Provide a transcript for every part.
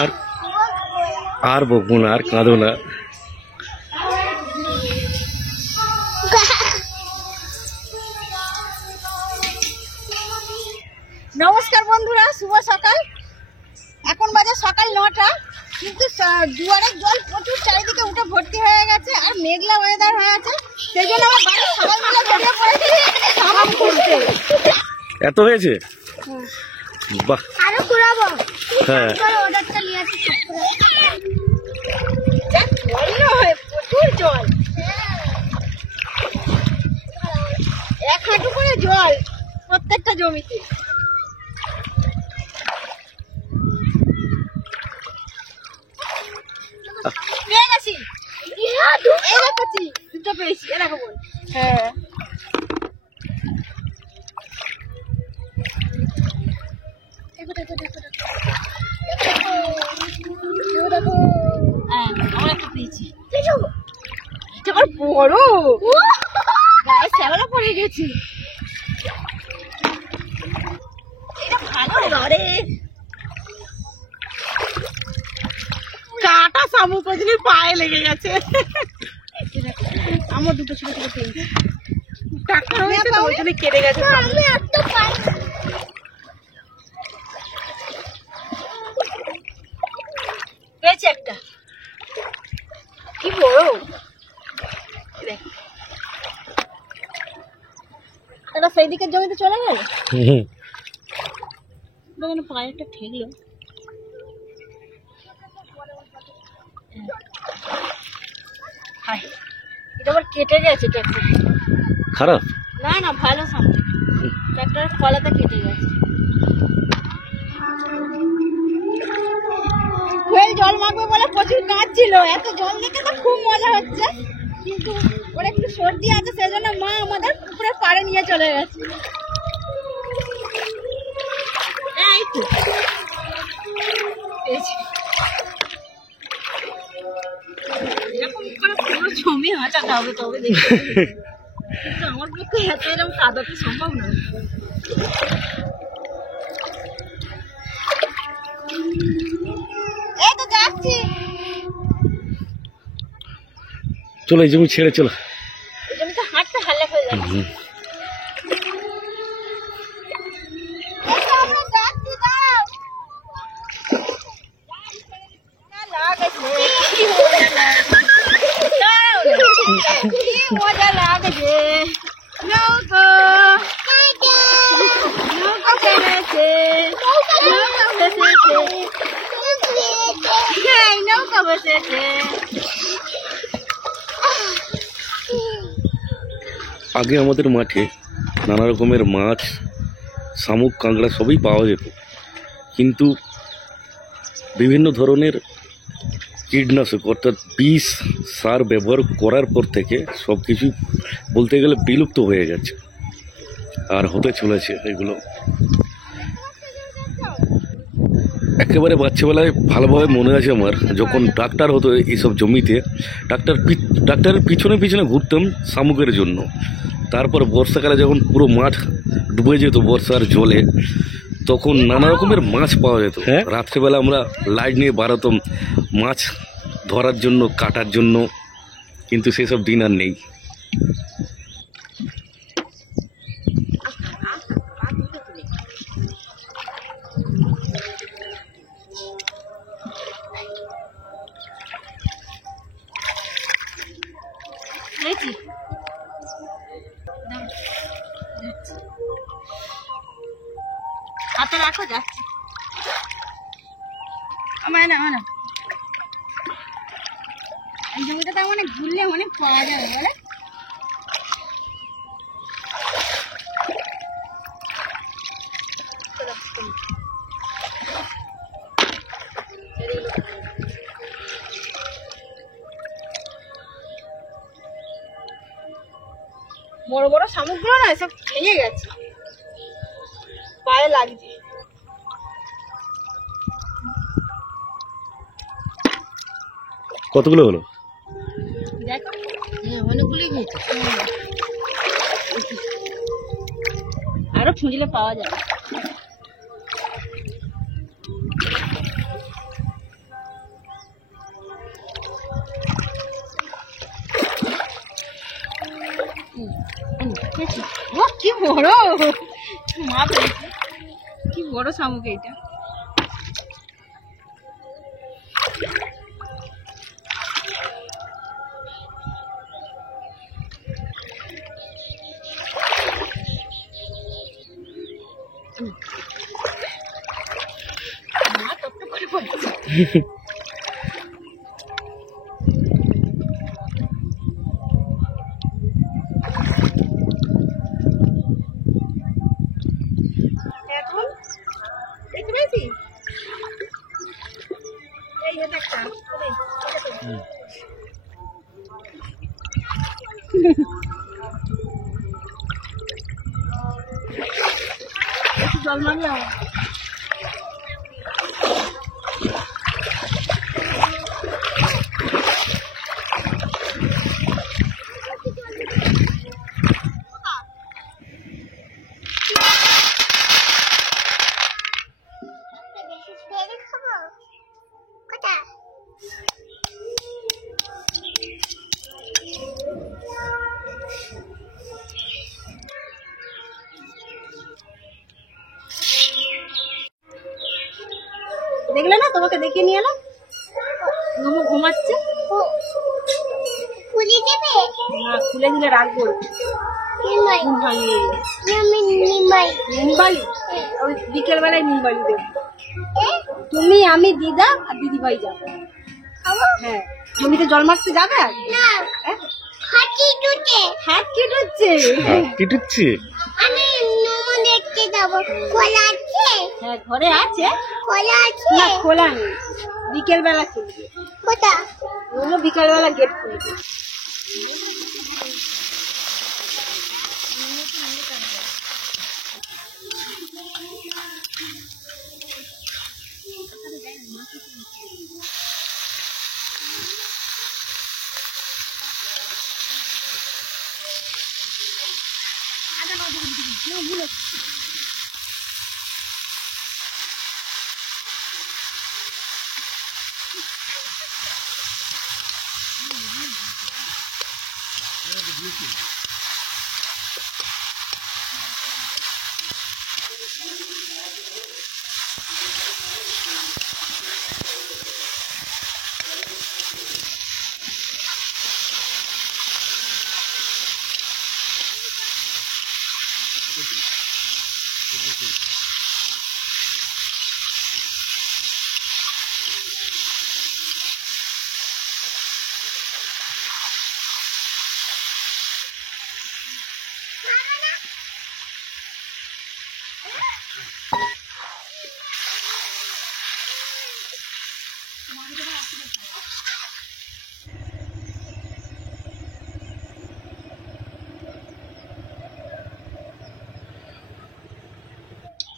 আর আর বকবো না, আর কাঁদো না। নমস্কার বন্ধুরা, শুভ সকাল। এখন বাজে সকাল 9টা, কিন্তু দুয়ারের জল প্রচুর চারিদিকে উঠে ভর্তি হয়ে গেছে আর মেঘলা ওয়েদার হয়ে আছে। সেই জন্য আমার বাড়ির সবাই মিলে বেরিয়ে পড়েছি স্নান করতে। এত হয়েছে? বাহ, আরো ঘুরাবো। হ্যাঁ ওটারটা নিয়ে আসি। প্রচুর জল, 1 হাঁটু করে জল প্রত্যেকটা জমিতে। পেয়ে গেছি, দুটো পেয়েছি, এরকম বল। হ্যাঁ, আমরা একটা পেয়েছি। আমার বড় গায়ে শ্যাওলা পড়ে গেছি। এটা ভালো রে, কাটা শামুক ওই পায়ে লেগে গেছে। আমার দুটো ছোট ছোট পেয়েছি, টাকা হয়েছে তো ওই জন্য কেটে গেছে। পেয়েছি একটা, কি বড়। এটা সেই দিকের জমিতে চলে গেল, পায়ে একটা ঠেকলো। এটা আবার কেটে গেছে ট্রাক্টর। খারাপ না না, ভালো সামনে ট্রাক্টরের ফলাতে কেটে গেছে। জল মাখবে বলে প্রচুর কাঁদছিল, এত জল দেখে তো খুব মজা হচ্ছে, কিন্তু ওর একটু সর্দি আছে, সেই জন্য মা আমাদের পুকুরের পাড়ে নিয়ে চলে গেছে। এই তো এরকম করে পুরো জমি হাঁটাতে হবে তবে দেখতে, কিন্তু আমার পক্ষে এত এরকম কাদাতে সম্ভব নয়। এই তো যাচ্ছি, চলো এই জমি ছেড়ে চলো। এই জমিতে হাঁটতে হাল্লা হয়ে যাচ্ছে। মজা লাগছে, নৌকো নৌকো পেরেছে, নৌকো বসেছে, নৌকো বসেছে। আগে আমাদের মাঠে নানা রকমের মাছ, শামুক, কাঁকড়া সবই পাওয়া যেত, কিন্তু বিভিন্ন ধরনের কীটনাশক অর্থাৎ বিষ, সার ব্যবহার করার পর থেকে সব কিছুই বলতে গেলে বিলুপ্ত হয়ে গেছে আর হতে চলেছে এগুলো। একেবারে বাচ্চাবেলায় ভালোভাবে মনে আছে আমার, যখন ডাক্তার হতো এইসব জমিতে, ডাক্তারের পিছনে পিছনে ঘুরতাম শামুকের জন্য। তারপর বর্ষাকালে যখন পুরো মাঠ ডুবে যেত বর্ষার জলে, তখন নানা রকমের মাছ পাওয়া যেত। রাত্রেবেলা আমরা লাইট নিয়ে বাড়াতাম মাছ ধরার জন্য, কাটার জন্য, কিন্তু সেসব দিন আর নেই। হাতে রাখো, যাচ্ছি। আমার না না, এই জমিটা তো মানে ঘুরলে অনেক পাওয়া যাবে বলে। বড় বড় শামুকগুলো না সব ভেঙে গেছে, পায়ে লাগছে। কতগুলো হলো? দেখো, অনেকগুলোই হয়েছে। আরো খুঁজলে পাওয়া যাবে। বড় মা বলছে কি বড় শামুক এইটা। মা টপ করে পড়ছে। এখন দেখতে পেয়েছি এই যে একটা জল মারলাম। দেখলে না তোমাকে দেখিয়ে নিয়ে এলাম। ঘুমাচ্ছে খুলে দেবে না, খুলে দিলে রাখবো। ওই বিকেল বেলায় নিমবালি দেবো। তুমি আমি দিদা আর দিদি ভাই যাবে। হ্যাঁ জমিতে জল মারতে যাবে। হাত কি টুচ্ছে আমি দেখতে যাবো। খোলা আছে? হ্যাঁ ঘরে আছে। খোলা আছে? না খোলা নেই, বিকেল বেলা খুলবে। কোথা? বিকেল বেলা গেট খুলবে।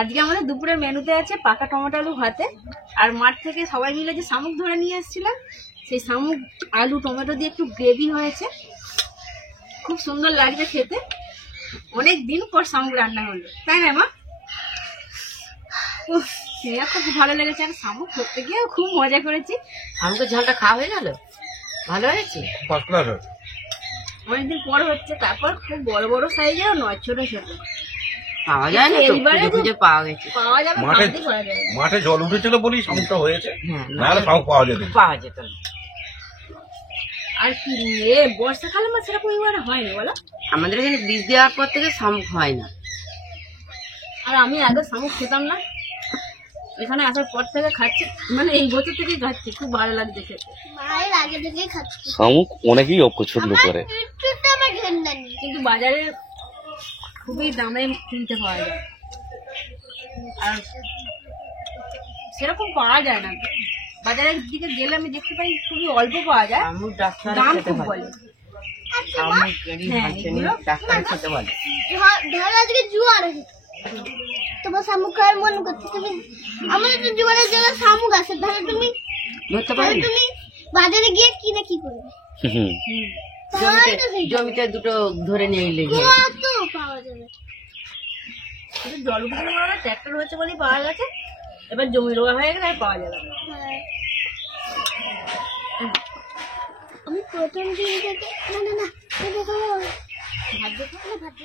আজকে আমাদের দুপুরের মেনুতে আছে পাকা টমেটো আলু ভাতে, আর মাঠ থেকে সবাই মিলে যে শামুক ধরে নিয়ে এসেছিলাম সেই শামুক আলু টমেটো দিয়ে একটু গ্রেভি হয়েছে, খুব সুন্দর লাগছে খেতে। অনেক দিন পর শামুক রান্না হলো, তাই না মা? সেটা খুব ভালো লেগেছে। আর শামুক ধরতে গিয়ে খুব মজা করেছি। শামুকের ঝালটা খাওয়া হয়ে গেল, ভালো হয়েছে, অনেকদিন পর হচ্ছে। তারপর খুব বড় বড় সাইজেও নয়, ছোট ছোট পাওয়া যায় না, এইবারে খুঁজে পাওয়া গেছে। পাওয়া যাবে, মাঠে করা যাবে। মাঠে জল উঠেছিল বলেই শামুকটা হয়েছে, হ্যাঁ, নাহলে শামুক পাওয়া যেত না। পাওয়া যেত না। আর কি বর্ষাকালে মাছ সেরকম এবারে হয় না বলো? আমাদের এখানে বীজ দেওয়ার পর থেকে শামুক হয় না। আর আমি আগে শামুক খেতাম না, এখানে আসার পর থেকে খাচ্ছি, মানে এই বছর থেকেই খাচ্ছি, খুব ভালো লাগছে খেতে। মায়ের আগে থেকে খাচ্ছি। শামুক অনেকেই অপছন্দ করে, একটুটা আমার ঘেন্না নেই। কিন্তু বাজারে খুবই দামে কিনতে পাওয়া যায়, আর সেরকম পাওয়া যায় না। বাজারের দিকে গেলে আমি দেখতে পাই খুবই অল্প পাওয়া যায়, শামুক ডাক্তার দাম খেতে খুব বলে, বলে। শামুক ডাক্তার খেতে বলে। ধরো আজকে জোয়ার তোমার শামুক খাওয়ার মন করছে, তুমি আমাদের তো জোয়ারের জায়গায় শামুক আছে, তাহলে তুমি ধরতে পারি, তুমি বাজারে গিয়ে কিনে কি করবে? হুম। জমিতে দুটো ধরে নিয়ে এলে কত পাওয়া যাবে? জল উঠে ট্র্যাক্টর হয়েছে বলেই পাওয়া গেছে, এবার জমি রোয়া হয়ে গেলে আর পাওয়া যাবে না। আমি প্রথম দিন থেকে না না না ভাগ্য থাকলে ভাগ্য